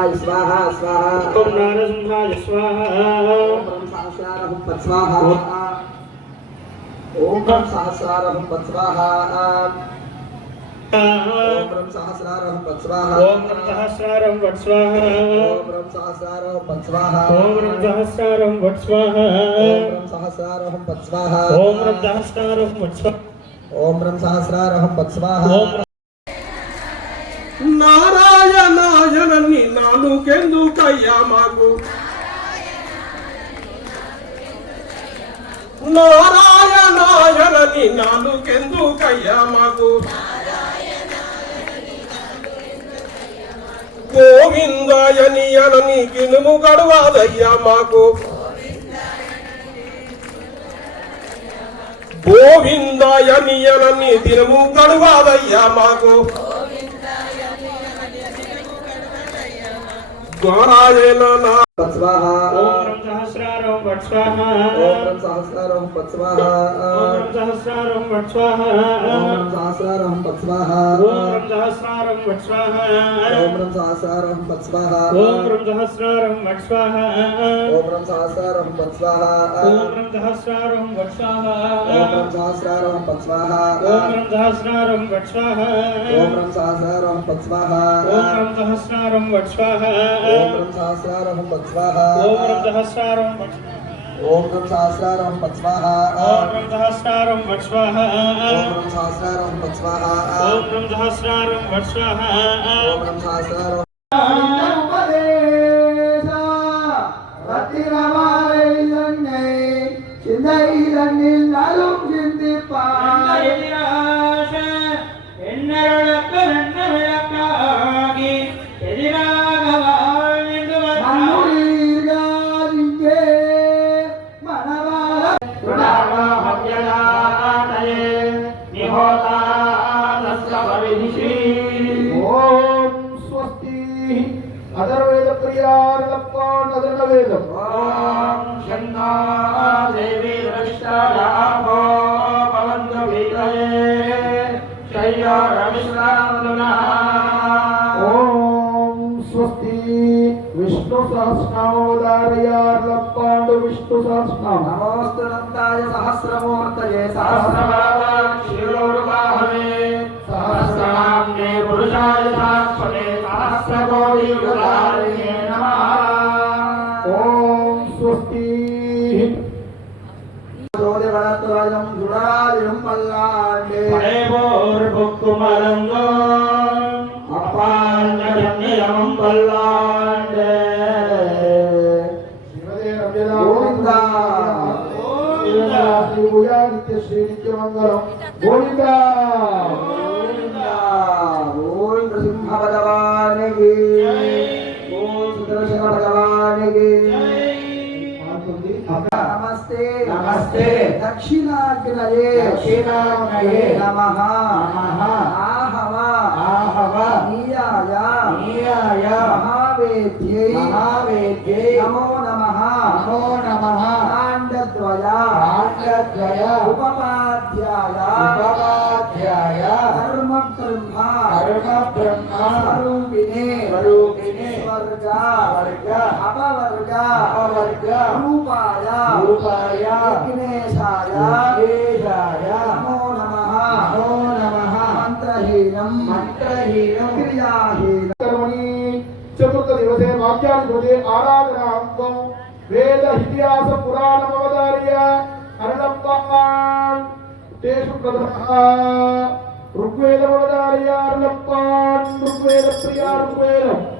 నారసింహాయ స్వాహ స్వాహ ఓం నారసింహాయ స్వాహ ఓం బ్రహ్మ సహస్రారహం పత్ స్వాహ ఓం బ్రహ్మ సహస్రారహం పత్ స్వాహ ఓం బ్రహ్మ సహస్రారహం పత్ స్వాహ ఓం బ్రహ్మ సహస్రారం వట్ స్వాహ ఓం బ్రహ్మ సహస్రారహం పత్ స్వాహ ఓం బ్రహ్మ నాలుకెందుకయ్యా మాకు? నారాయణాయనని నాలుకెందుకయ్యా మాకు? గోవిందాయని అనని గినుము గడవాదయ్యా మాకు. గోవిందాయని అనని దినము గడవాదయ్యా మాకు. నారాయణ నా పత్ స్వాహ ఓం బ్రహ్మ సహస్రారం వట్ స్వాహ ఓం బ్రహ్మ సహస్రారహం పత్ స్వాహ ఓం బ్రహ్మ సహస్రారం వట్ స్వాహ ఓం బ్రహ్మ సహస్రారహం పత్ స్వాహ ఓం బ్రహ్మ సహస్రారం వట్ స్వాహ ఓం బ్రహ్మ సహస్రారహం పత్ స్వాహ ఓం బ్రహ్మ సహస్రారం వట్ స్వాహ ఓం బ్రహ్మ సహస్రారహం పత్ స్వాహ ఓం బ్రహ్మ సహస్రారం వట్ స్వాహ ఓం బ్రహ్మ సహస్రారహం పత్ స్వాహ ఓం బ్రహ్మ సహస్రారం వట్ స్వాహ ఓం బ్రహ్మ సహస్రారహం పత్ స్వాహ ఓం బ్రహ్మ సహస్రారం ఓం స్వస్తి విష్ణు సహస్రనామోదారయార్లప్పాండు విష్ణు సహస్రనామ. నమోస్తునంతాయ సహస్రమూర్తయే సహస్రనామ్నే పురుషాయ శాశ్వతే பல்லாயிரம் சுடராயிரம் பல்லாண்டு படைபோர் பொக்கு மலங்கோ அப்பான் நிலமும் பல்லாண்டு கோவிந்தா ஸ்ரீ புஜா நித்ய ஸ்ரீ நித்யமங்கலம் கோவிந்தா கோவிந்தா கோவிந்த சிம்ம பகவானுக்கு ஓம் சுதர்சன பகவானுக்கு నమస్తే నమస్తే. దక్షిణాగ్నయే దక్షిణాగ్నయే నమః నమః. ఆహవ ఆహవ. నీయాయ నీయాయ. మహావేద్యై మహావేద్యై. నమో నమః నమో నమః. కాండద్వయ కాండద్వయ. ఉపపాధ్యాయ ఉపపాధ్యాయ. ధర్మ బ్రహ్మ కర్మ బ్రహ్మ. స్వరూపిణే స్వరూపిణే. வருகா வருகா அபவருகா அபவருகா ரூபாய. ரூபாய. விக்னேஷாய விக்னேஷாய நமோ நமः நமோ நமः மந்திரஹீனம். மந்திரஹீனம். கிரியாஹீனம். वाक्यादिवदे आराधनार्थं वेद इतिहास पुराणमवधार्य तेषु प्रथमः ऋग्वेदमवधार्य अरणप्पान् ऋग्वेदप्रिया ऋग्वेदम्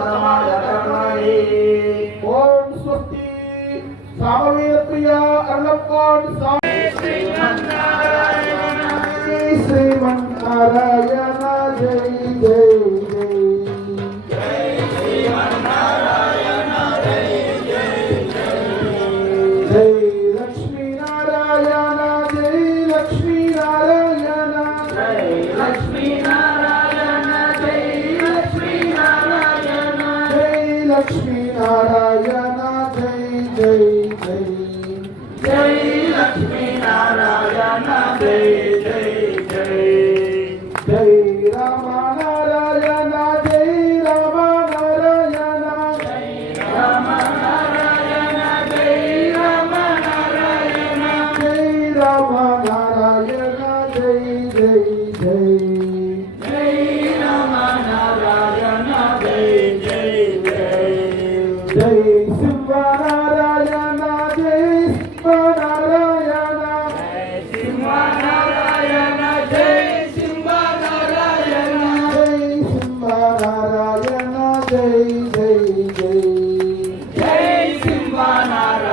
कौन Lakshmi Narayana, Jai Lakshmi Narayana, Jai Lakshmi Narayana.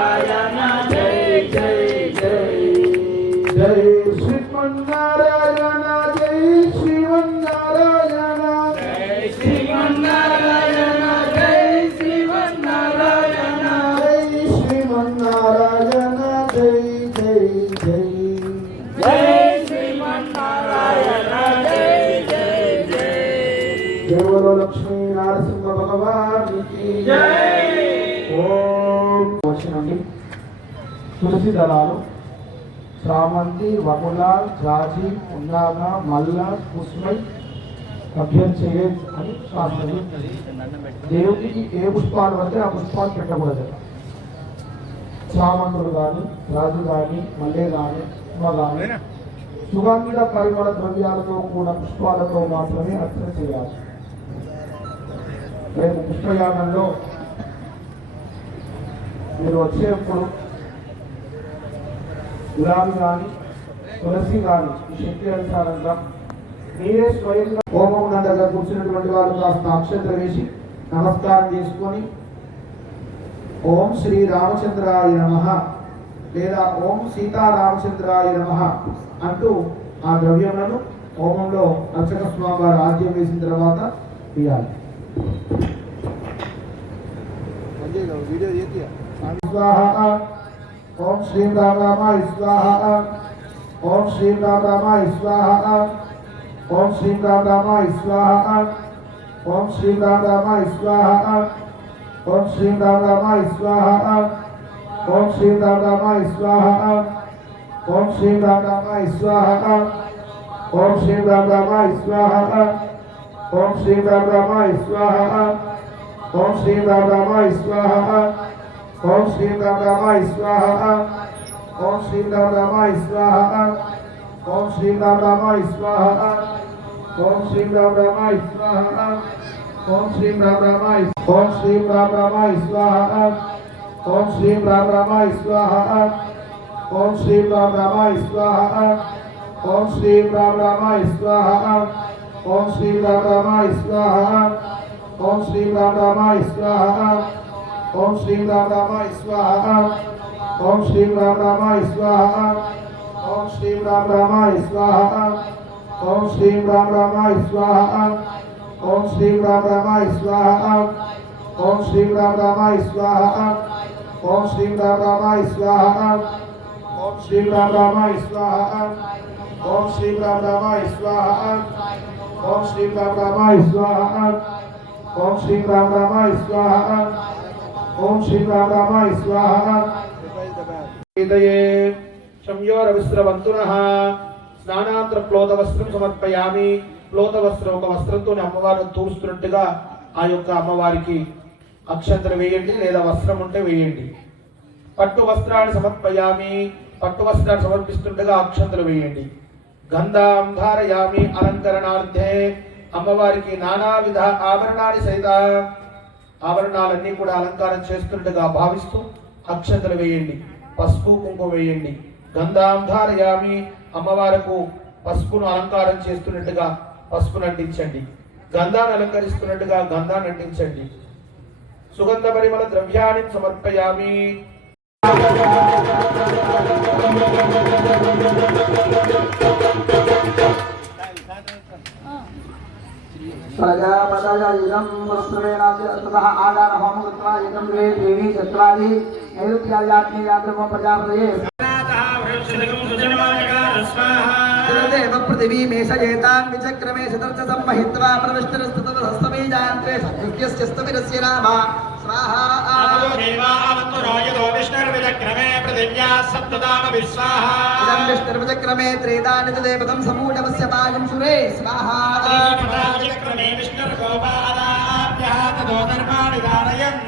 I am Jai Jai day, Jai. Jai Jai Jai చామంతి వకుల జాజి ఉన్నాగ మల్ల పుష్పై అభ్యం చేయ అని శాస్త్రం దేవుడికి ఏ పుష్పాలు పడితే ఆ పుష్పాలు పెట్టకూడదు. చామంతులు కానీ రాజు కానీ మల్లె కానీ కానీ సుగంధ పరిమళ ద్రవ్యాలతో కూడిన పుష్పాలతో మాత్రమే అర్చన చేయాలి. రేపు పుష్పయాగంలో మీరు వచ్చేప్పుడు గులాబీ కానీ తులసి కానీ ఈ శక్తి అనుసారంగా మీరే స్వయంగా హోమం దగ్గర కూర్చున్నటువంటి వాళ్ళు కాస్త అక్షంతలు వేసి నమస్కారం చేసుకొని ఓం శ్రీ రామచంద్రాయ నమ లేదా ఓం సీతారామచంద్రాయ నమ అంటూ ఆ ద్రవ్యములను హోమంలో అర్చక స్వామి వారు ఆద్యం వేసిన తర్వాత తీయాలి? స్వాహ ఓం శ్రీం రామ రామాయ స్వాహ ఓం శ్రీం రామ రామాయ స్వాహ ఓం శ్రీం రామ రామాయ స్వాహ ఓం శ్రీం రామ రామాయ స్వాహ ఓం శ్రీం రామ రామాయ స్వాహ ఓం శ్రీం రామ రామాయ స్వాహ ఓం శ్రీం రామ రామాయ స్వాహ ఓం శ్రీం రామ రామాయ స్వాహ ॐ श्रीदादामाय स्वाहा ॐ श्रीदादामाय स्वाहा ॐ श्रीदादामाय स्वाहा ॐ श्रीदादामाय स्वाहा ॐ श्रीदादामाय ॐ श्रीदादामाय स्वाहा ॐ श्रीदादामाय स्वाहा ॐ श्रीदादामाय स्वाहा ॐ श्रीदादामाय स्वाहा ॐ श्रीदादामाय स्वाहा ॐ श्रीदादामाय स्वाहा ఓం శ్రీం రామ రామాయ స్వాహ ఓం శ్రీం రామ రామాయ స్వాహ ఓం శ్రీం రామ రామాయ స్వాహ ఓం శ్రీం రామ రామాయ స్వాహ ఓం శ్రీం రామ రామాయ స్వాహ ఓం శ్రీం రామ రామాయ స్వాహ ఓం శ్రీం రామ రామాయ స్వాహ ఓం శ్రీం రామ రామాయ స్వాహ ఓం శ్రీం రామ రామాయ స్వాహ ఓం శ్రీం రామ రామాయ స్వాహ ఓం శ్రీం రామ రామాయ స్వాహ ఓం శ్రీం రామ రామాయ స్వాహ ఓం శ్రీం రామ రామాయ స్వాహ ఓం శ్రీం రామ రామాయ స్వాహ ఓం శ్రీం రామ రామాయ స్వాహ ఓం శ్రీం రామ రామాయ స్వాహ ఓం శ్రీం రామ రామాయ స్వాహ ఓం శ్రీం రామ స్వాహ. సంయోర విశ్రవంతున స్నానాంతర ప్లోత వస్త్రం సమర్పయామి. ప్లోత వస్త్రం ఒక వస్త్రంతో అమ్మవారిని తూరుస్తున్నట్టుగా ఆ యొక్క అమ్మవారికి అక్షంతలు వేయండి లేదా వస్త్రం ఉంటే వేయండి. పట్టు వస్త్రాన్ని సమర్పయామి. పట్టు వస్త్రాన్ని సమర్పిస్తుండగా అక్షంతలు వేయండి. గంధాం ధారయామి అలంకరణార్థే అమ్మవారికి నానా విధ ఆభరణాన్ని సైత ఆభరణాలన్నీ కూడా అలంకారం చేస్తుండగా భావిస్తూ అక్షతలు వేయండి పసుపు కుంకుమ వేయండి గంధాం ధారయామి పసుపును అలంకారం చేస్తున్నట్టుగా పసుపును అంటించండి గంధాన్ని అలంకరిస్తున్నట్టుగా గంధాన్ని అంటించండి సుగంధ పరిమళ ద్రవ్యాన్ని సమర్పయామి. प्रजापतयुगं वस्त्रेणतः आदानहोमं कृत्वा एकं द्वे देवी चत्वारि नैरुत्यायात्मीयात्रमो प्रजापतये पृथिवी मेषजेतां विचक्रमे शतर्चसं महित्वा प्रविष्टरस्ततः हस्तमे जायन्ते सत्यस्य स्तविरस्य नाम विष्णुर्वचक्रमे त्रेदानितदेवतं समूढवस्य पागं सुरे स्वाहा विष्णुर्गोपादाभ्यः तदो धर्माणि धारयन्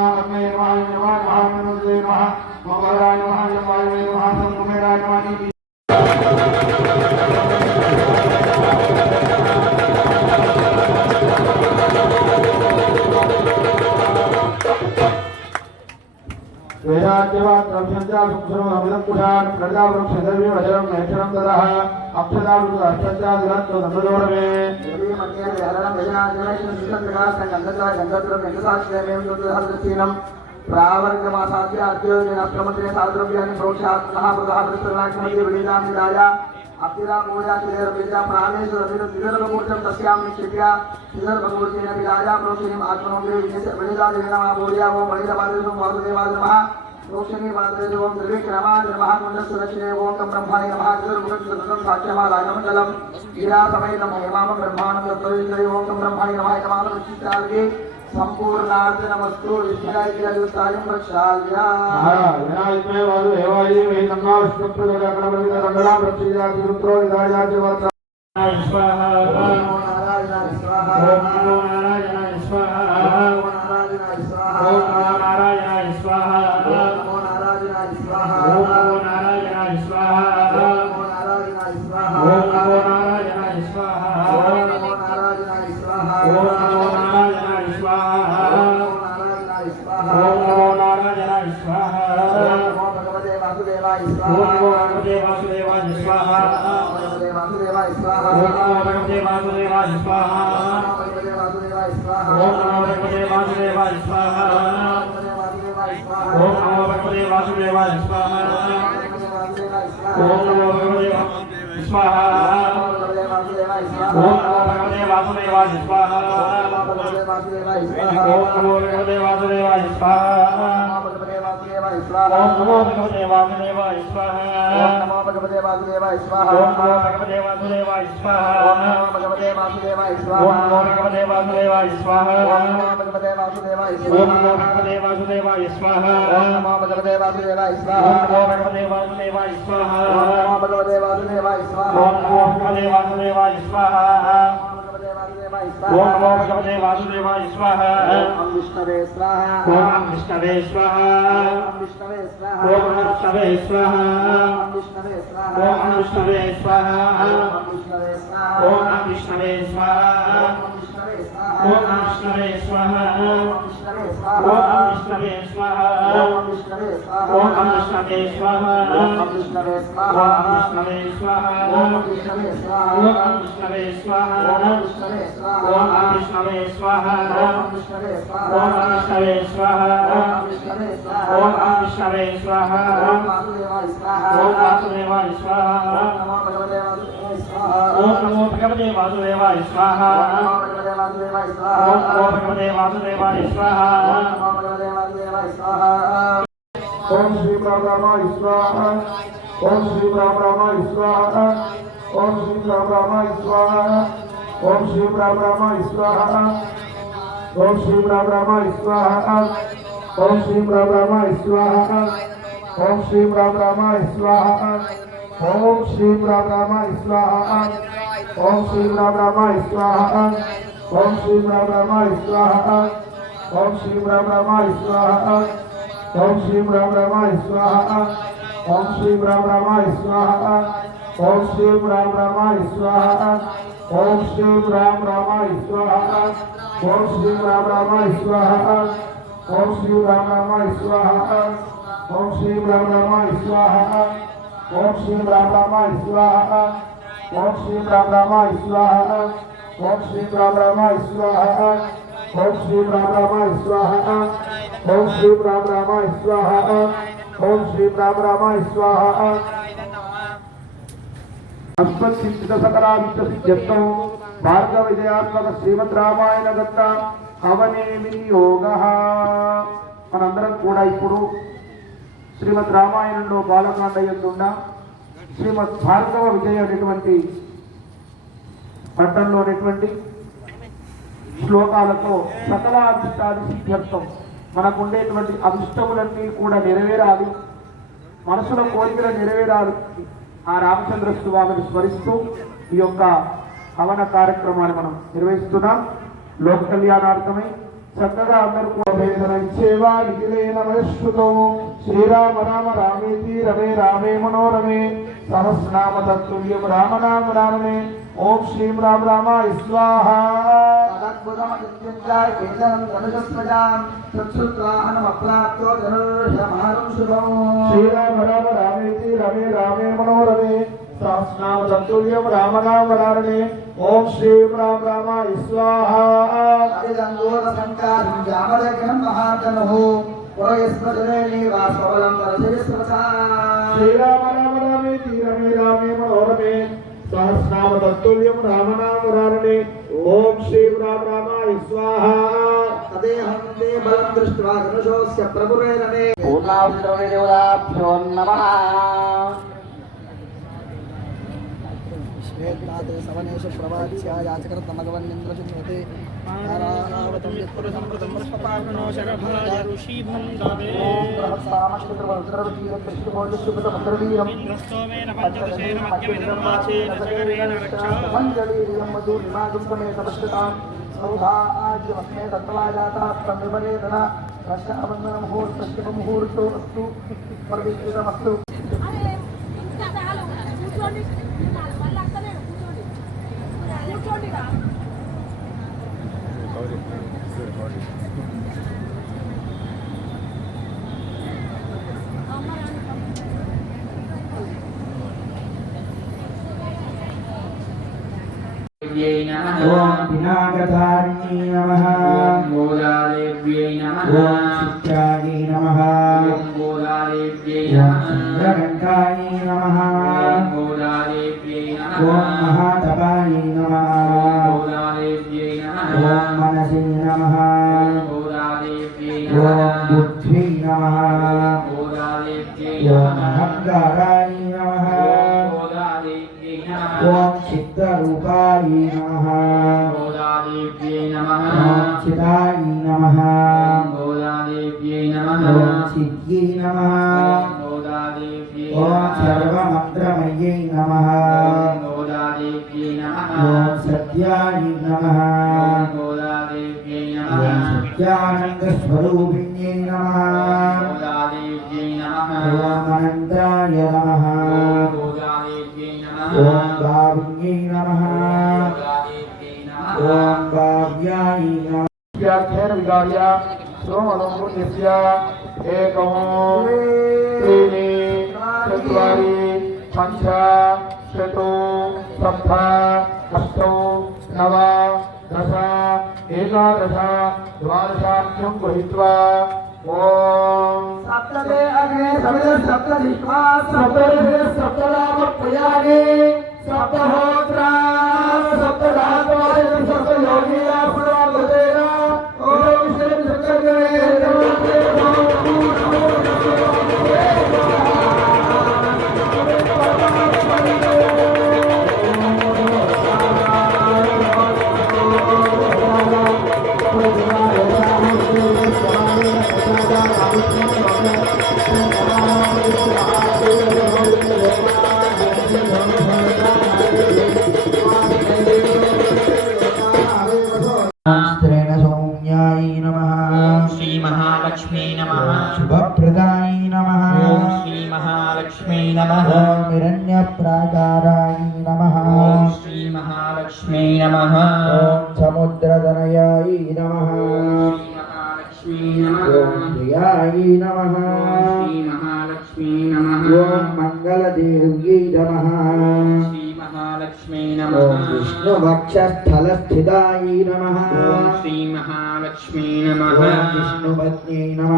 शिवाय नमः शिवाय नमः शंकुमेराय नमः वेदाद्यवात्रभ्यन्त्यासुक्षरमभिलम्बुषान् प्रजावृक्षदर्व्यं अजरं नैक्षरं ददः अक्षदावृक्षादिरन्तोदन्दोरमे देवीमन्ये हरणं गजनाजनैः गन्धत्रागन्धत्रं गन्धसाक्षेमें दुर्दहर्दसीनम् प्रावर्गमासाद्य अद्योजनक्रमन्त्रे साद्रव्याणि प्रोक्षात् सः पुरतः प्रस्तरणाक्षमये विनीतां निधाय अपिरामूर्या चिरेर्वेद्या प्राणेश्वरविदर्भमूर्तं तस्यां निक्षिप्य विदर्भमूर्तेन विराजा प्रोक्षणीम् आत्मनोग्रे विनिदादिनमामूर्या वो मणिरपादेशं वासुदेवाय नमः प्रोक्षणी वासुदेव ओं त्रिविक्रमाय नमः कुण्डस्य दक्षिणे ओं तं ब्रह्माय नमः चतुर्मुखं साक्षमालाय मण्डलं गिरासमय नमो हेमाम ब्रह्माणं तत्त्वविन्द्रय ओं तं ब्रह्माणि नमः यमानं चित्रार्गे సంపూర్ణార్థ నమస్కృ విద్యార్థులు సాయం వినాయకమే వారు ఏవాయి మీ సంఘాష్ట్రప్రదల గణపతి రంగలా ప్రతిజా తిరుత్రో విధాయాతి వాత్ర స్వాహ ఓం నారాయణ స్వాహ ఓం నారాయణ స్వాహ ఓం నారాయణ वासुदेवाय स्वाहा ओम नमो भगवते वासुदेवाय स्वाहा ओम नमो भगवते वासुदेवाय स्वाहा ओम नमो भगवते स्वाहा ओम नमो भगवते वासुदेवाय स्वाहा ओम नमो भगवते वासुदेवाय स्वाहा वासुदेवाय स्वाहा ॐ नमो भगवते वासुदेवाय स्वाहा भगवते वासुदेवाय ॐ स्वाहा नमो भगवते वासुदेवाय स्वाहा नमो भगवते वासुदेवाय ॐ स्वाहा नमो भगवते वासुदेवाय स्वाहा नमो भगवते वासुदेवाय ॐ स्वाहा नमो भगवते वासुदेवाय स्वाहा नमो भगवते वासुदेवाय ॐ नमो स्वाहा भगवते वासुदेवाय स्वाहा नमो भगवते वासुदेवाय ॐ स्वाहा नमो भगवते वासुदेवाय स्वाहा नमो भगवते वासुदेवाय ॐ स्वाहा नमो भगवते वासुदेवाय स्वाहा नमो भगवते वासुदेवाय स्वाहा ॐ नमो भगवते वासुदेवाय स्वाहा ఓం నమో భగవతే వాసుదేవాయ స్వాహ ఓం విష్ణవే స్మః ఓం విష్ణవే స్మః ఓం విష్ణవే స్మః ఓం విష్ణవే స్మః ఓం విష్ణవే స్మః ఓం విష్ణవే స్మః ఓం విష్ణవే స్మః ఓం విష్ణవే స్మః ఓం విష్ణవే స్మః ఓం విష్ణవే స్మః ఓం విష్ణవే స్మః ఓం విష్ణవే స్మః ఓం విష్ణవే స్మః ఓం వాసుదేవాయ స్మః ఓం వాసుదేవాయ స్మః ఓం నమో భగవతే వాసుదేవాయ ఓం నమో భగవతే వాసుదేవాయ స్వాహ. ఓం నమో భగవతే వాసుదేవాయ స్వాహ. ఓం శ్రీ రామ రామాయ స్వాహ. ఓం శ్రీ రామ రామాయ స్వాహ. ఓం శ్రీ రామ రామాయ స్వాహ. ఓం శ్రీ రామ రామాయ స్వాహ. ఓం శ్రీ రామ రామాయ స్వాహ. ఓం శ్రీ రామ రామాయ స్వాహ. ఓం శ్రీ రామ రామాయ స్వాహ. ओम श्री राम राम स्वाहा ओम श्री राम राम स्वाहा ओम श्री राम राम स्वाहा ओम श्री राम राम स्वाहा ओम श्री राम राम स्वाहा ओम श्री राम राम स्वाहा ओम श्री राम राम स्वाहा ओम श्री राम राम स्वाहा ओम श्री राम राम स्वाहा ओम श्री राम राम स्वाहा ओम श्री राम राम स्वाहा ओम श्री राम रामाय स्वाहा। ओम श्री राम रामाय स्वाहा। ओम श्री राम रामाय स्वाहा। ओम श्री राम रामाय स्वाहा। ओम श्री राम रामाय स्वाहा। ओम श्री राम रामाय स्वाहा। अस्मत्सिद्धसकला विश्वसिद्ध्यर्थौ మార్గవిజయాత్మక శ్రీమద్ రామాయణ దత్త అవనే వినియోగ శ్రీమద్ రామాయణంలో బాలకాండ ఎందున్న శ్రీమద్ భార్గవ విజయ అనేటువంటి పట్టణంలోనేటువంటి శ్లోకాలతో సకల అభిష్టాది సిద్ధ్యర్థం మనకు ఉండేటువంటి అభిష్టములన్నీ కూడా నెరవేరాలి. మనసులో కోరికలు నెరవేరాలి. ఆ రామచంద్ర స్వామిని స్మరిస్తూ ఈ యొక్క హవన కార్యక్రమాన్ని మనం నిర్వహిస్తున్నాం. లోక కళ్యాణార్థమై చక్కగా అందరూ కూడా ఇచ్చేవా నిఖిలేన వయస్సుతం శ్రీరామ రామ రామేతి రమే రామే మనోరమే సహస్రనామ తత్తుల్యం రామనామ రామే ఓం శ్రీం రామ రామ స్వాహ తదద్భుతమతిత్యంజాయ కేశవం ధనుజస్వజాం చక్షుత్వాహనమప్రాప్తో ధనుర్షమానం శుభం శ్రీరామ రామ రామేతి రమే రామే మనోరమే సహస్రనామ తత్తుల్యం రామనామ రామే ఓం శ్రీం రామ రామ స్వాహ అదిదంగోర సంకారం జామదగ్నం మహాతనుః పురయస్మజనే వాసవలం వరదయస్వసా శ్రీరామ రామ రామే రమే రామే మనోరమే. సహస్రనామ తత్తుల్యం రామనామ రామే ఓం శ్రీం రామ రామ స్వాహ. తదేహం తే బలం దృష్ట్వా ధనుషోస్య ప్రభురేరనే పూర్ణావృతమే దేవతాభ్యో నమః. శ్వేతాతే సవనేషు ప్రభాత్యా యాచకరతమగవన్నింద్రశుభతే నారాయణావతం యత్పురుషం ప్రథమ స్వపాకనో శరభాయ ఋషీభం దదే ఇంద్రస్తోమేన పంచదశేన మధ్యమిదర్మాచేన సగరేణ రక్షా ముహూర్తో అస్తు పరివిష్కృతమస్తు అరే ఇంకా చాలు కూర్చోండి కూర్చోండి నమః ఓం గోదాదేవ్యై నమః ఓం చిత్రాయీ నమః ఓం గోదాదేవ్యై ఓం నమః చంద్రగంగాయీ నమః ఓం మనసీ నమః ఓం గోదాదేవ్యై ఓం నమః బుద్ధ్వీ నమః ఓం గోదాదేవ్యై ఓం నమః అహంకారాయీ నమః ఓం గోదాదేవ్యై నమః ఓం చిత్తరూపాయీ నమః గోదాదేవ్యై నమః सच्चानंद स्वरूपिण्यै नमः ओम नमः ओम काव्यै नमः ओम काव्याय नमः व्याख्यान विकार्या श्रोमणोमुद्यस्य त्रीणि चत्वारि पञ्च षट् सप्त अष्ट नव दश एकादश द्वादशाख्यं गृहीत्वा ॐ सप्तमे अग्ने समिध सप्तदिक्वा सप्तर्षे सप्तनामप्रयागे ప్రియాయై నమ. మహాలక్ష్మీ నమ. ఓం మంగళదేవ్యై నమ. విష్ణువక్షస్థలస్థితాయై నమ శ్రీమహాలక్ష్మీ నమ. విష్ణుపత్న్యై నమ.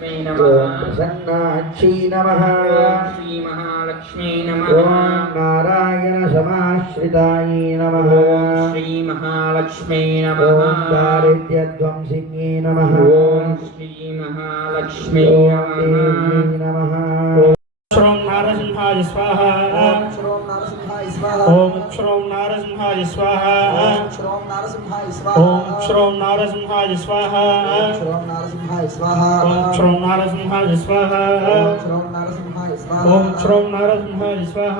ప్రసన్నాక్షీ నమ. శ్రీ మహాలక్ష్మీ నమః. నారాయణ సమాశ్రితాయీ నమ. శ్రీ మహాలక్ష్మీ నమః. దారిద్ర్యధ్వంసిన్యై నమ. ఓం శ్రీ మహాలక్ష్మీ ఓం నమః. దేవ్యై నమ. శ్రోం నారసింహాయ స్వాహ. శ్రోం నరసింహాయ స్వాహ ఓం శ్రోం నారసింహాయ స్వాహ శ్రోం నరసింహాయ స్వాహ ఓం శ్రోం నారసింహాయ స్వాహ శ్రోం నరసింహాయ స్వాహ ఓం శ్రోం నారసింహాయ స్వాహ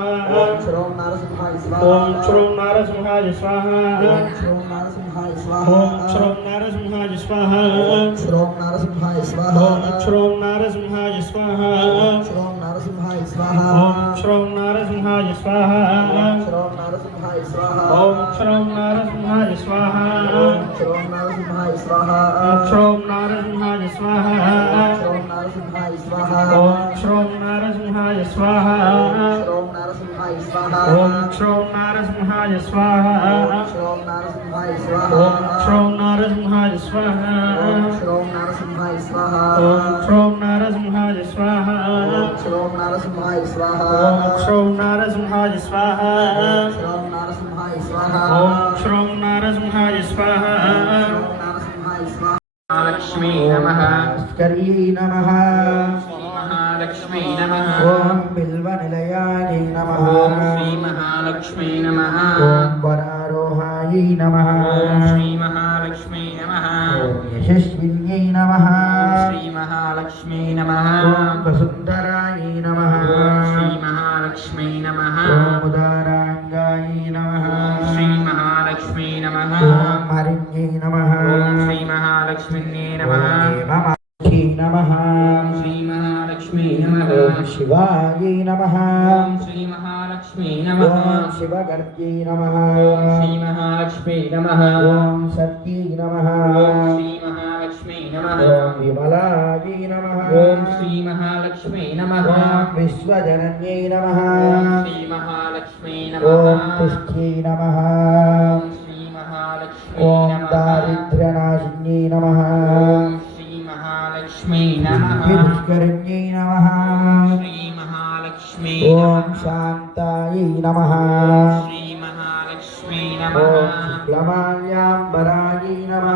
శ్రోం నరసింహాయ స్వాహ ఓం శ్రోం నారసింహాయ స్వాహ శ్రోం నరసింహాయ స్వాహ ఓం శ్రోం నారసింహాయ స్వాహ శ్రోం నరసింహాయ స్వాహ ఓం శ్రోం నారసింహాయ స్వాహ శ్రోం నరసింహాయ స్వాహ ఓం శ్రోం స్వాహ శ్రోం నరసింహాయ స్వాహ ఓం శ్రోం నారసింహాయ స్వాహ శ్రోం నరసింహాయ స్వాహ ఓం శ్రోం నారసింహాయ స్వాహ శ్రోం నరసింహాయ స్వాహ ఓం శ్రోం నారసింహాయ స్వాహ శ్రోం నరసింహాయ స్వాహ ఓం శ్రోం నారసింహాయ స్వాహ. శ్రోం నరసింహాయ స్వాహ. ఓం శ్రోం నారసింహాయ స్వాహ. ఓం శ్రోం నారసింహాయ స్వాహ. ఓం శ్రోం నారసింహాయ స్వాహ. ఓం శ్రోం నారసింహాయ స్వాహ. ఓం శ్రోం నారసింహాయ స్వాహ. మహాలక్ష్మీ నమః. నమ. మహాలక్ష్మీ నమః. ఓం బిల్వనిలయాయై నమ. ఓం శ్రీ మహాలక్ష్మీ నమః. ఓం వరారోహాయై నమ. ఓం యశస్విన్యై నమ ఓం ఓం పుష్ట్యై నమ ఓం దారిద్ర్యనాశిన్యై నమ మహాలక్ష్మీ నమః ఓం శాంతాయై నమ ఓం శుక్లమాల్యాంబరాయై నమ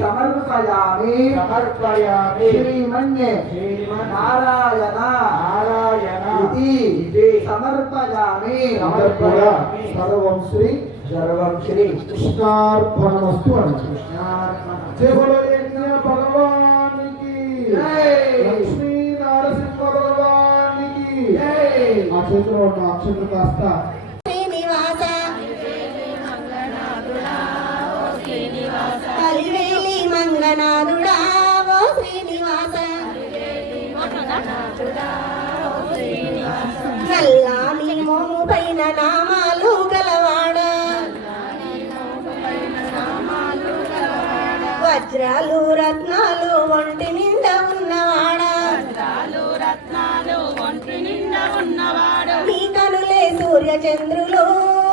సమర్పయామి. సమర్పయామి. శ్రీమన్యే నారాయణ. నారాయణ. ఇది సమర్పయామి. సమర్పయామి. సర్వం శ్రీ సర్వం శ్రీ కృష్ణార్పణమస్తు అని యజ్ఞ భగవానికి. లక్ష్మీ నరసింహ భగవానికి. ఆ చేతిలో ఉన్న అక్షరం కాస్త నామాలు గలవాడ? వజ్రాలు రత్నాలు ఒంటి నిండా ఉన్నవాడ? నీ కనులే సూర్య చంద్రులు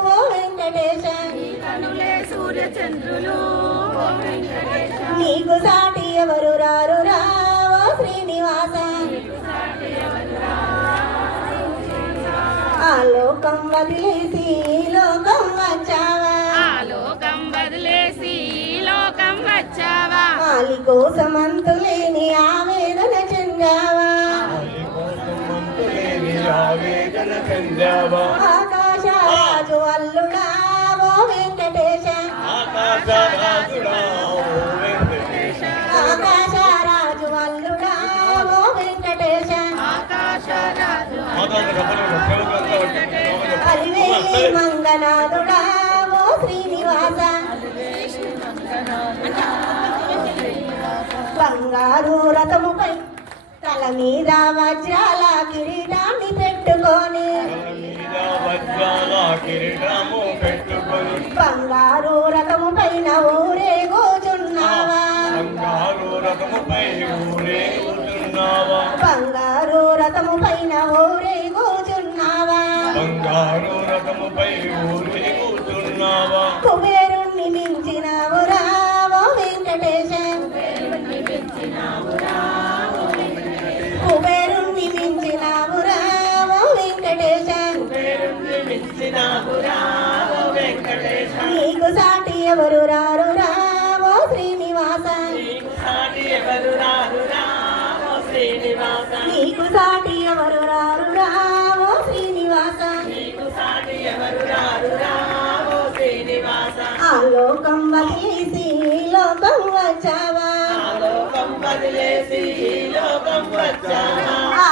ఓ వెంకటేశ. నీకు సాటి ఎవరు రారు రా శ్రీనివాస. లోకం వదిలేసి లోకం వచ్చావా? లోకం వదిలేసి లోకం వచ్చావా? మాలి కోసం అంతులేని ఆవేదన చెందావా ఆకాశ రాజు అల్లుడా ఓ వెంకటేశ. ఆకాశ రాజు అల్లుడా ఓ వెంకటేశ. అలివేలి మంగనాథుడా ఓ శ్రీనివాస. బంగారు రథముపై తల మీద వజ్రాల కిరీటాన్ని పెట్టుకొని.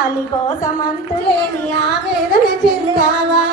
ఆలి కోసమంతులేని ఆవేదన చెందావా?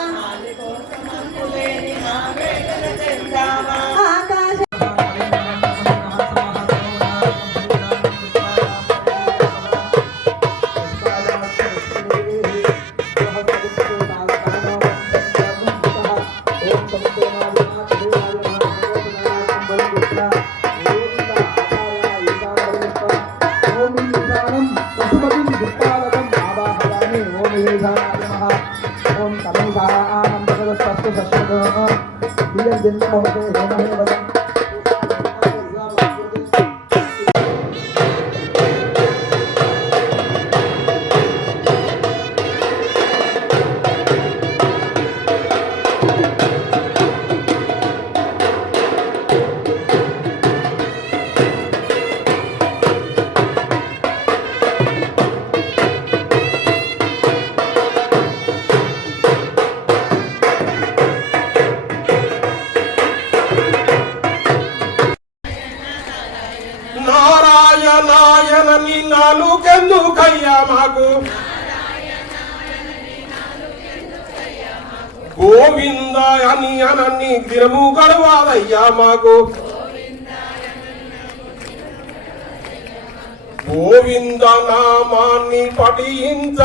నీ దినము గడవాలయ్యా మాకు. గోవింద నామాన్ని పఠించ